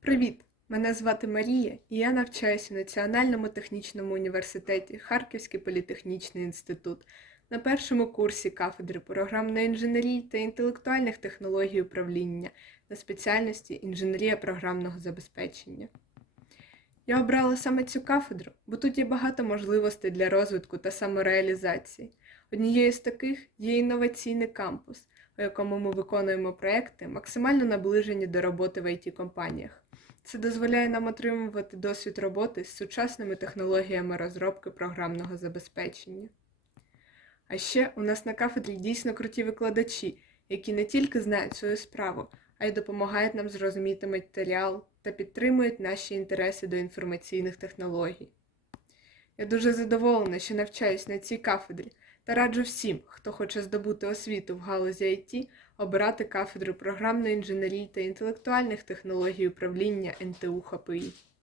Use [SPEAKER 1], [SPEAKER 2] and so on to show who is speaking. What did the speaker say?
[SPEAKER 1] Привіт! Мене звати Марія, і я навчаюся в Національному технічному університеті Харківський політехнічний інститут на першому курсі кафедри програмної інженерії та інтелектуальних технологій управління на спеціальності інженерія програмного забезпечення. Я обрала саме цю кафедру, бо тут є багато можливостей для розвитку та самореалізації. Однією з таких є інноваційний кампус, у якому ми виконуємо проекти, максимально наближені до роботи в it компаніях Це дозволяє нам отримувати досвід роботи з сучасними технологіями розробки програмного забезпечення. А ще у нас на кафедрі дійсно круті викладачі, які не тільки знають свою справу, а й допомагають нам зрозуміти матеріал та підтримують наші інтереси до інформаційних технологій. Я дуже задоволена, що навчаюсь на цій кафедрі та раджу всім, хто хоче здобути освіту в галузі IT, обирати кафедру програмної інженерії та інтелектуальних технологій управління НТУ ХПІ.